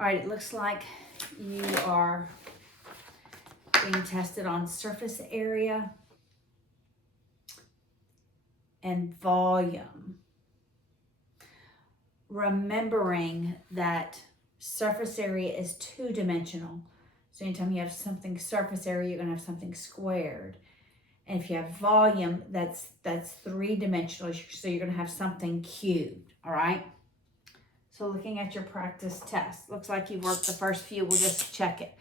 All right, it looks like you are being tested on surface area and volume. Remembering that surface area is two-dimensional. So anytime you have something surface area, you're going to have something squared. And if you have volume, that's three-dimensional. So you're going to have something cubed, all right? So looking at your practice test, looks like you've worked the first few. We'll just check it.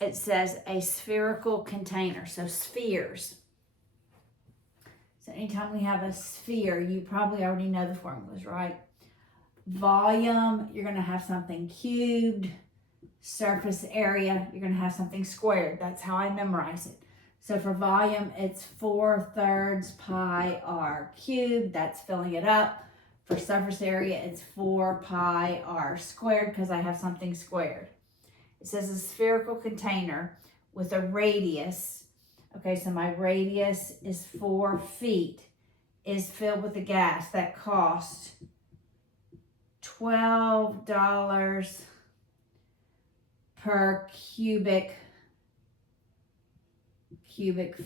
It says a spherical container, so spheres. So anytime we have a sphere, you probably already know the formulas, right? Volume, you're going to have something cubed. Surface area, you're going to have something squared. That's how I memorize it. So for volume, it's 4/3 pi r cubed. That's filling it up. For surface area, it's 4 pi r squared because I have something squared. It says a spherical container with a radius. Okay, so my radius is 4 feet, is filled with a gas that costs $12 per cubic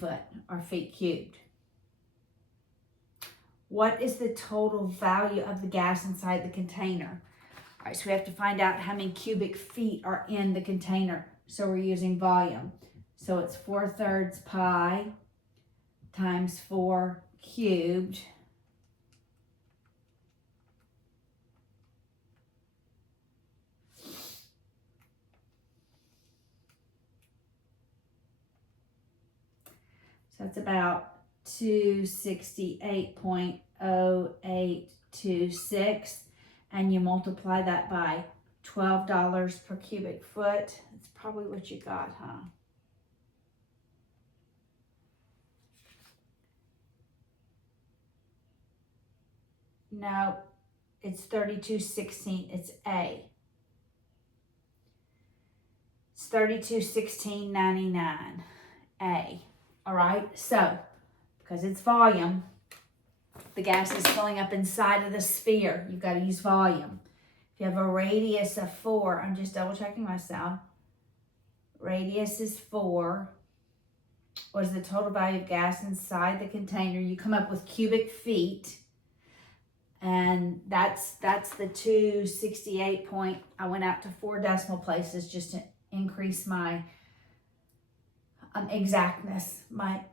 foot or feet cubed. What is the total value of the gas inside the container? All right, so we have to find out how many cubic feet are in the container. So we're using volume. So it's 4/3 pi times 4 cubed. So that's about 268.0826, and you multiply that by $12 per cubic foot. That's probably what you got, huh? No, it's 3216. It's A. It's 3216.99. A. All right, so because it's volume, the gas is filling up inside of the sphere. You've got to use volume. If you have a radius of 4, I'm just double checking myself. Radius is 4. What is the total value of gas inside the container? You come up with cubic feet, and that's the 268 point. I went out to 4 decimal places just to increase my exactness, might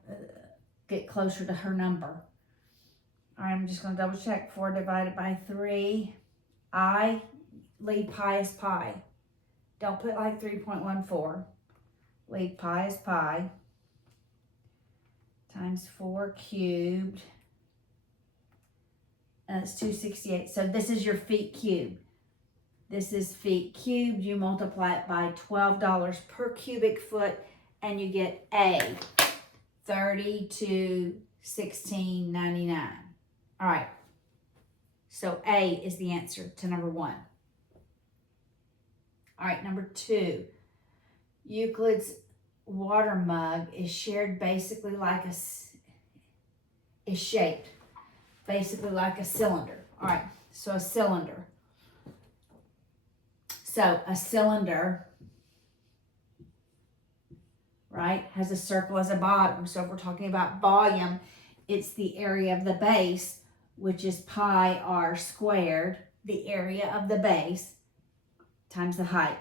get closer to her number. All right, I'm just going to double check. 4 divided by 3. I leave pi as pi. Don't put like 3.14. Leave pi as pi. Times 4 cubed. And it's 268. So this is your feet cubed. This is feet cubed. You multiply it by $12 per cubic foot, and you get A, 3216.99. All right, so A is the answer to number 1. All right, number 2, Euclid's water mug is shared basically like is shaped basically like a cylinder. All right, so a cylinder. So a cylinder, right, has a circle as a bottom. So if we're talking about volume, it's the area of the base, which is pi r squared, the area of the base, times the height.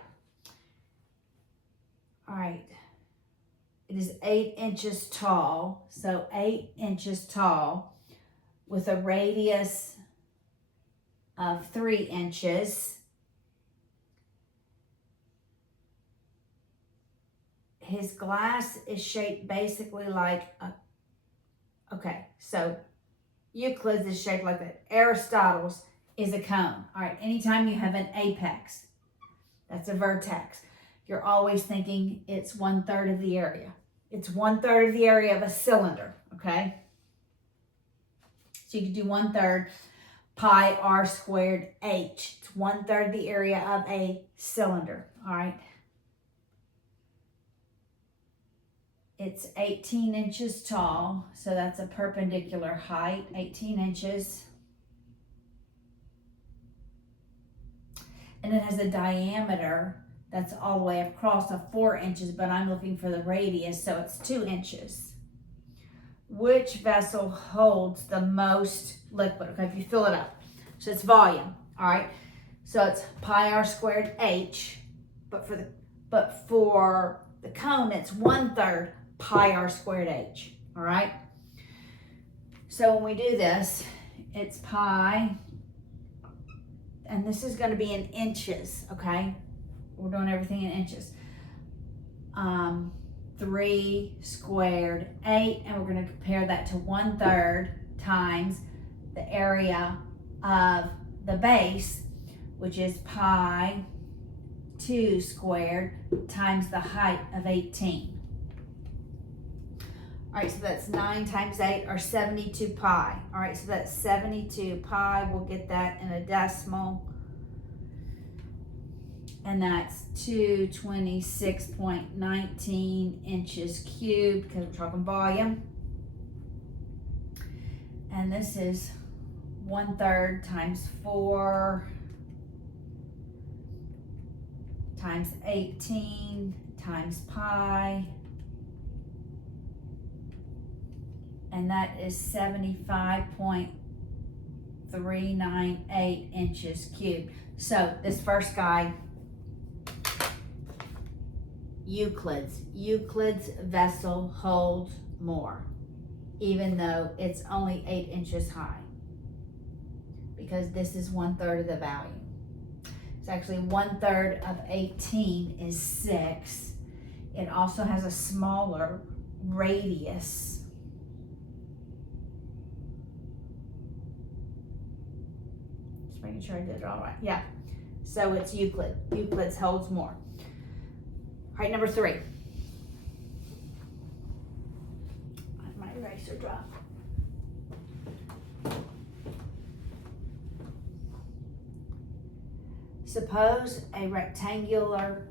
All right, it is 8 inches tall, so 8 inches tall with a radius of 3 inches. His glass is shaped basically like okay, so Euclid's is shaped like that. Aristotle's is a cone. All right, anytime you have an apex, that's a vertex, you're always thinking it's 1/3 of the area. It's 1/3 of the area of a cylinder, okay? So you could do 1/3 pi r squared h. It's 1/3 the area of a cylinder, all right? It's 18 inches tall, so that's a perpendicular height, 18 inches. and it has a diameter that's all the way across of 4 inches, but I'm looking for the radius, so it's 2 inches. Which vessel holds the most liquid? Okay, if you fill it up. So it's volume, all right? So it's pi r squared h, but for the cone, it's 1/3 pi r squared h, all right? So when we do this, it's pi, and this is gonna be in inches, okay? We're doing everything in inches. 3 squared 8, and we're going to compare that to 1/3 times the area of the base, which is pi 2 squared times the height of 18. All right, so that's 9 times 8 or 72 pi. All right, so that's 72 pi. We'll get that in a decimal. And that's 226.19 inches cubed, because we're talking volume. And this is 1/3 times 4 times 18 times pi. And that is 75.398 inches cubed. So this first guy, Euclid's vessel holds more, even though it's only 8 inches high, because this is 1/3 of the value. It's actually 1/3 of 18 is 6. It also has a smaller radius. Just making sure I did it all right. Yeah. So it's Euclid. Euclid's holds more. All right, number 3. My eraser dropped. Suppose a rectangular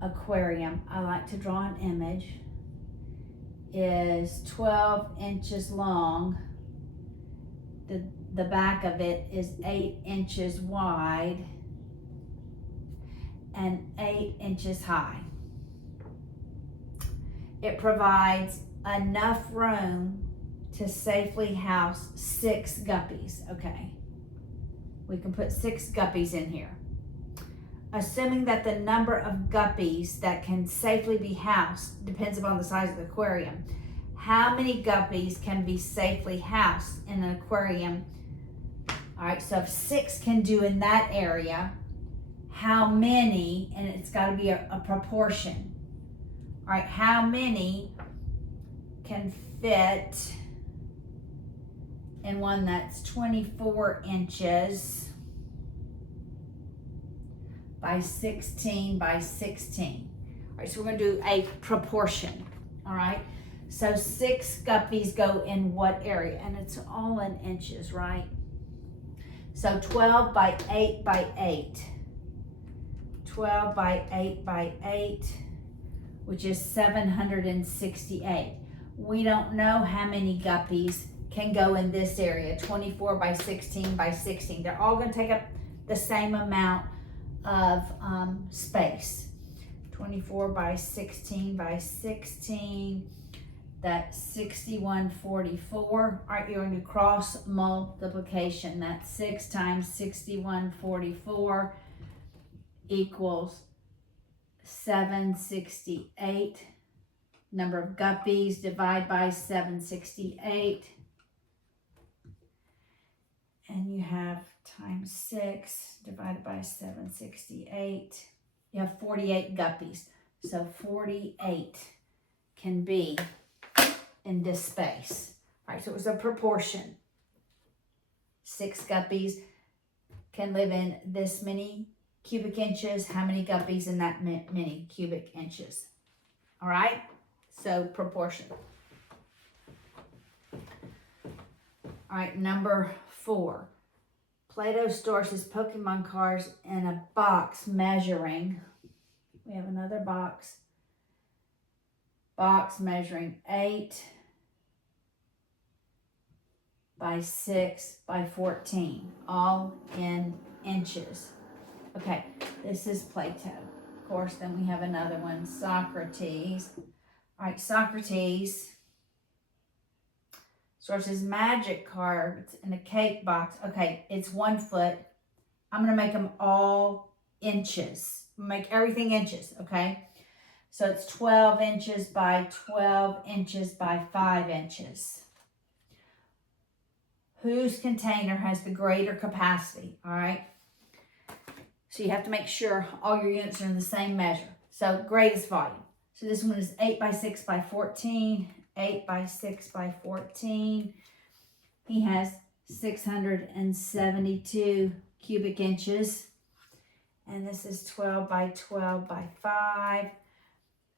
aquarium, I like to draw an image, is 12 inches long. The back of it is 8 inches wide and 8 inches high. It provides enough room to safely house 6 guppies. Okay, we can put 6 guppies in here. Assuming that the number of guppies that can safely be housed depends upon the size of the aquarium. How many guppies can be safely housed in an aquarium? All right, so if 6 can do in that area, how many, and it's got to be a proportion. All right, how many can fit in one that's 24 inches by 16 by 16? All right, so we're going to do a proportion. All right, so 6 guppies go in what area? And it's all in inches, right? So 12 by 8 by 8. 12 by 8 by 8, which is 768. We don't know how many guppies can go in this area, 24 by 16 by 16. They're all going to take up the same amount of space. 24 by 16 by 16, that's 6144. All right, you're going to do cross multiplication. That's 6 times 6144 equals 768. Number of guppies, divide by 768. And you have times 6 divided by 768. You have 48 guppies. So 48 can be in this space. All right, so it was a proportion. 6 guppies can live in this many cubic inches. How many guppies in that many cubic inches? All right, so proportion. All right, number 4. Play-Doh stores his Pokemon cards in a box measuring, we have another box measuring 8 by 6 by 14, all in inches. Okay, This is Plato. Of course, then we have another one, Socrates. All right, Socrates. Sources magic cards in a cake box. Okay, it's 1 foot. I'm going to make them all inches. Make everything inches, okay? So it's 12 inches by 12 inches by 5 inches. Whose container has the greater capacity, all right? So you have to make sure all your units are in the same measure. So greatest volume. So this one is 8 by 6 by 14, 8 by 6 by 14. He has 672 cubic inches. And this is 12 by 12 by 5,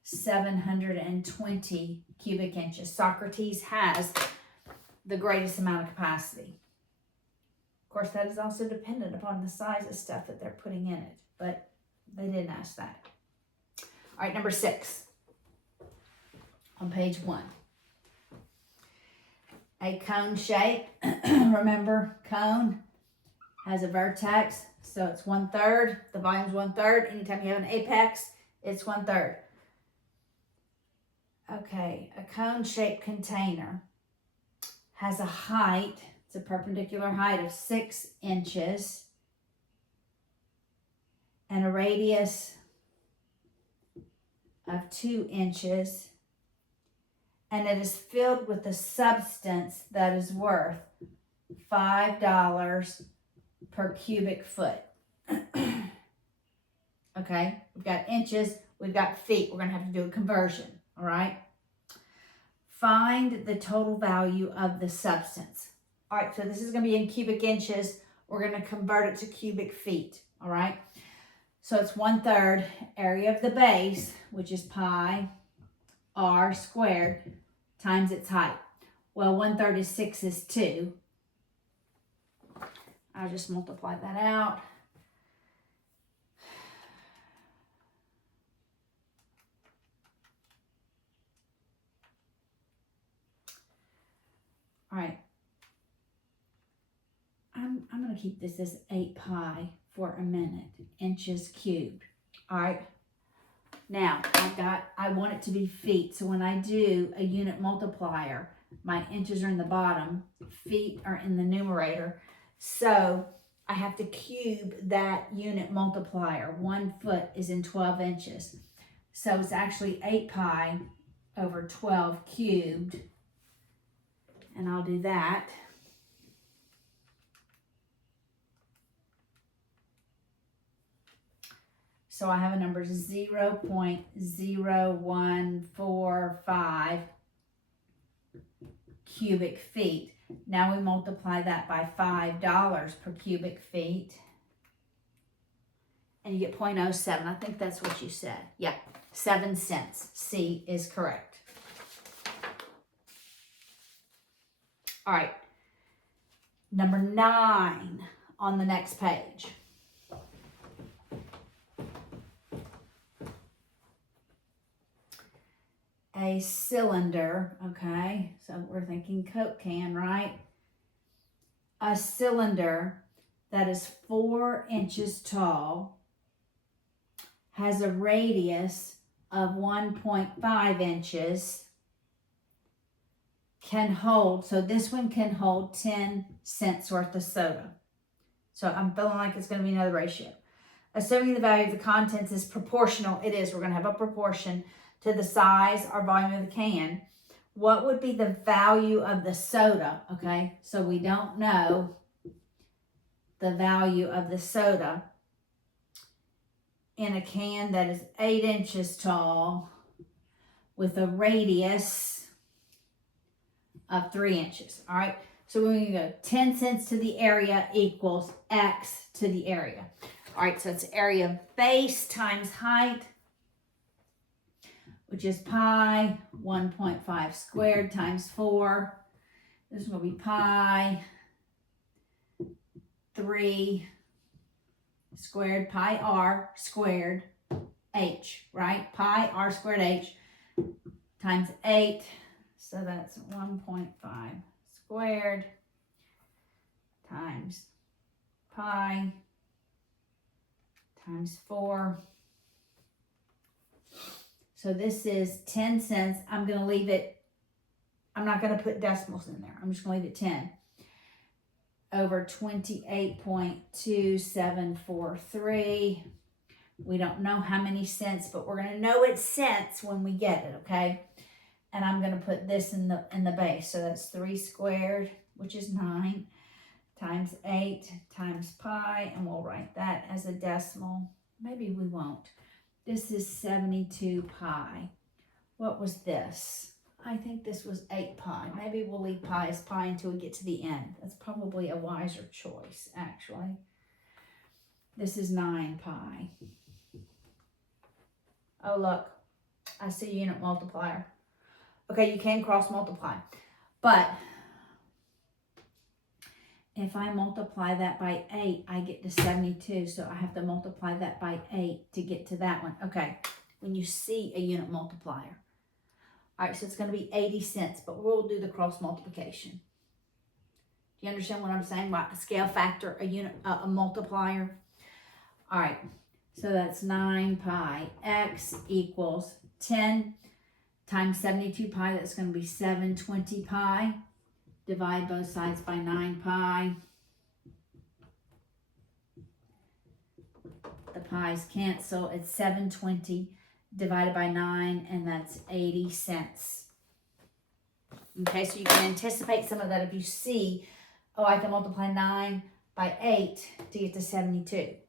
720 cubic inches. Socrates has the greatest amount of capacity. Of course, that is also dependent upon the size of stuff that they're putting in it, but they didn't ask that. All right, number 6 on page 1. A cone shape. Remember, cone has a vertex, so it's 1/3. The volume's 1/3. Anytime you have an apex, it's 1/3. Okay, a cone-shaped container has a height, it's a perpendicular height of 6 inches and a radius of 2 inches, and it is filled with a substance that is worth $5 per cubic foot. Okay, we've got inches, we've got feet. We're going to have to do a conversion, all right? Find the total value of the substance. All right, so this is going to be in cubic inches. We're going to convert it to cubic feet, all right? So it's 1/3 area of the base, which is pi r squared, times its height. Well, 1/3 is 6 is 2. I'll just multiply that out. All right. I'm going to keep this as 8 pi for a minute, inches cubed. All right. Now, I want it to be feet. So when I do a unit multiplier, my inches are in the bottom, feet are in the numerator. So I have to cube that unit multiplier. 1 foot is in 12 inches. So it's actually 8 pi over 12 cubed. And I'll do that. So I have a number 0.0145 cubic feet. Now we multiply that by $5 per cubic feet. And you get 0.07. I think that's what you said. Yeah, 7 cents. C is correct. All right. Number 9 on the next page. A cylinder, okay, so we're thinking Coke can, right? A cylinder that is 4 inches tall has a radius of 1.5 inches, can hold, so this one can hold 10 cents worth of soda. So I'm feeling like it's going to be another ratio. Assuming the value of the contents is proportional, it is. We're going to have a proportion to the size or volume of the can. What would be the value of the soda? Okay, so we don't know the value of the soda in a can that is 8 inches tall with a radius of 3 inches. All right, so we're going to go 10 cents to the area equals X to the area. All right, so it's area base times height, which is pi 1.5 squared times 4. This is going to be pi 3 squared, pi r squared h, right? Pi r squared h times 8. So that's 1.5 squared times pi times 4. So this is 10 cents. I'm going to leave it, I'm not going to put decimals in there. I'm just going to leave it 10 over 28.2743. We don't know how many cents, but we're going to know it's cents when we get it, okay? And I'm going to put this in the base. So that's 3 squared, which is 9, times 8 times pi, and we'll write that as a decimal. Maybe we won't. This is 72 pi. What was this? I think this was 8 pi. Maybe we'll leave pi as pi until we get to the end. That's probably a wiser choice, actually. This is 9 pi. Oh, look. I see unit multiplier. Okay, you can cross multiply. But if I multiply that by 8, I get to 72. So I have to multiply that by 8 to get to that one. Okay, when you see a unit multiplier. All right, so it's going to be 80 cents, but we'll do the cross multiplication. Do you understand what I'm saying about a scale factor, a unit, a multiplier? All right, so that's 9 pi. X equals 10 times 72 pi. That's going to be 720 pi. Divide both sides by 9 pi. The pi's cancel. It's 720 divided by 9, and that's 80 cents. Okay, so you can anticipate some of that if you see, oh, I can multiply 9 by 8 to get to 72. That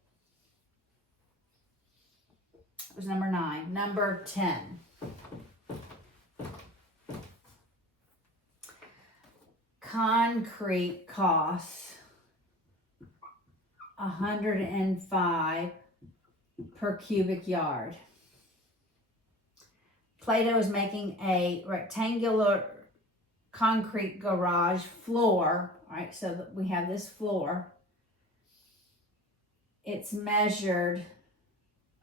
was number 9. Number 10. Concrete costs $105 per cubic yard. Plato is making a rectangular concrete garage floor. All right, so we have this floor. It's measured.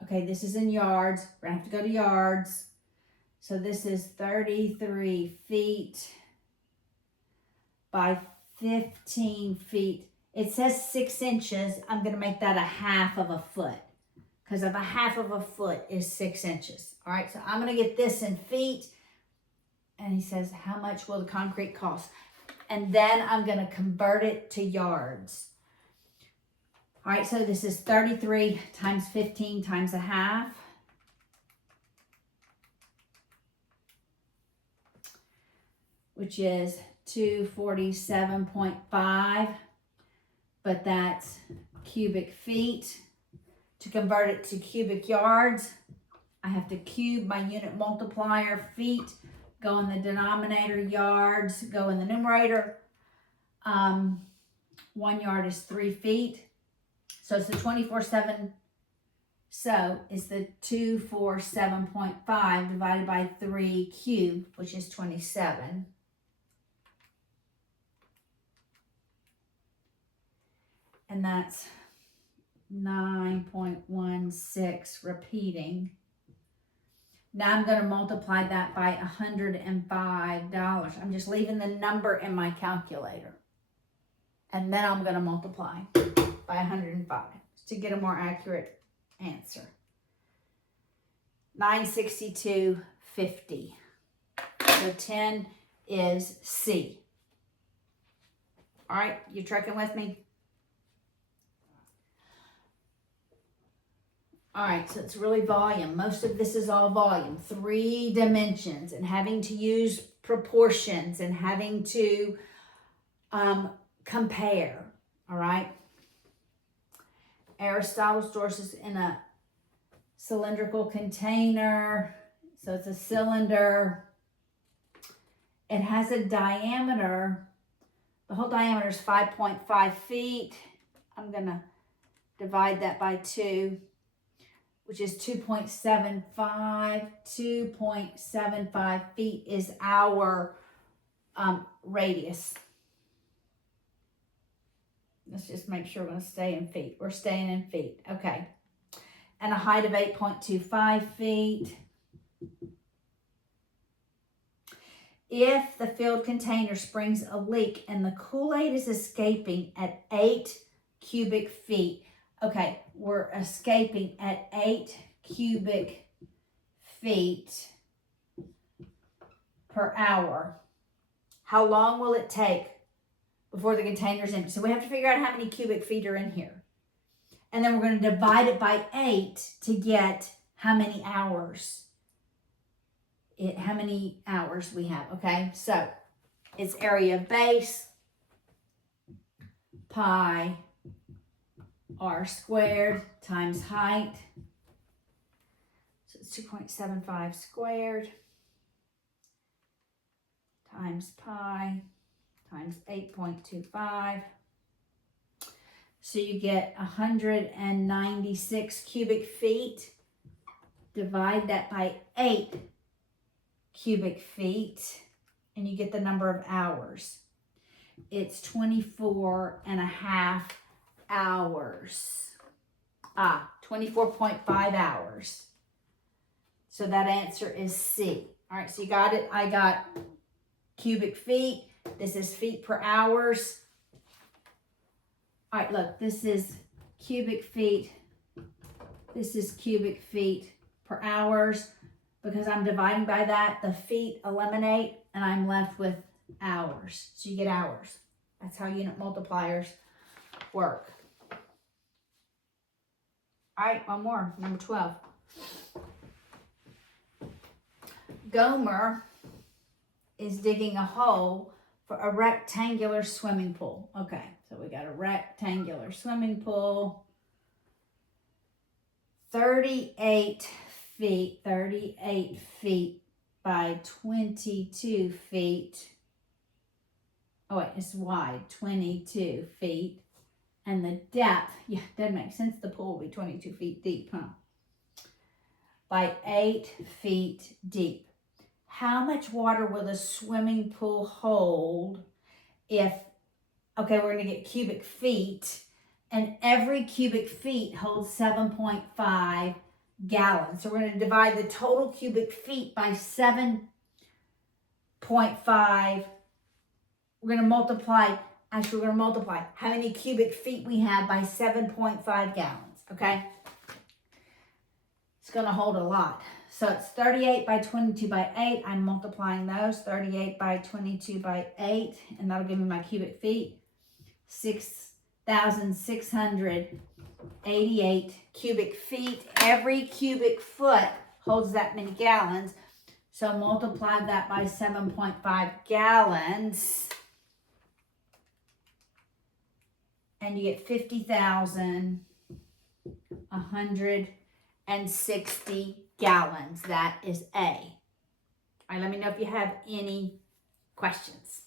Okay, this is in yards. We're going to have to go to yards. So this is 33 feet by 15 feet. It says 6 inches. I'm going to make that a half of a foot, because of a half of a foot is 6 inches. All right, so I'm going to get this in feet. And he says, how much will the concrete cost? And then I'm going to convert it to yards. All right, so this is 33 times 15 times a half. Which is 247.5. But that's cubic feet. To convert it to cubic yards, I have to cube my unit multiplier. Feet go in the denominator, yards go in the numerator. 1 yard is 3 feet. So it's the 24/7. So it's the 247.5 divided by 3 cubed, which is 27. And that's 9.16 repeating. Now I'm going to multiply that by $105. I'm just leaving the number in my calculator. And then I'm going to multiply by 105 to get a more accurate answer. 962.50. So 10 is C. All right, you tracking with me? All right, so it's really volume. Most of this is all volume. 3 dimensions, and having to use proportions and having to compare. All right. Aristotle stores this in a cylindrical container. So it's a cylinder. It has a diameter. The whole diameter is 5.5 feet. I'm going to divide that by 2. Which is 2.75. 2.75 feet is our radius. Let's just make sure we're going to stay in feet. We're staying in feet. Okay. And a height of 8.25 feet. If the filled container springs a leak and the Kool-Aid is escaping at 8 cubic feet, Okay, we're escaping at 8 cubic feet per hour. How long will it take before the container's empty? So we have to figure out how many cubic feet are in here. And then we're going to divide it by 8 to get how many hours. How many hours we have, okay? So it's area base pi r squared times height. So it's 2.75 squared times pi times 8.25. So you get 196 cubic feet. Divide that by 8 cubic feet, and you get the number of hours. It's 24.5 hours. 24.5 hours. So that answer is C. All right, so you got it. I got cubic feet. This is feet per hours. All right, look, this is cubic feet. This is cubic feet per hours. Because I'm dividing by that, the feet eliminate, and I'm left with hours. So you get hours. That's how unit multipliers work. All right, one more, number 12. Gomer is digging a hole for a rectangular swimming pool. Okay, so we got a rectangular swimming pool. 38 feet by 22 feet. Oh wait, it's wide, 22 feet. And the depth, yeah, doesn't make sense. The pool will be 22 feet deep, huh? By 8 feet deep. How much water will the swimming pool hold if, okay, we're going to get cubic feet, and every cubic feet holds 7.5 gallons. So we're going to divide the total cubic feet by 7.5. We're going to multiply how many cubic feet we have by 7.5 gallons, okay? It's going to hold a lot. So it's 38 by 22 by 8. I'm multiplying those. 38 by 22 by 8. And that'll give me my cubic feet. 6,688 cubic feet. Every cubic foot holds that many gallons. So multiply that by 7.5 gallons. And you get 50,160 gallons. That is A. All right, let me know if you have any questions.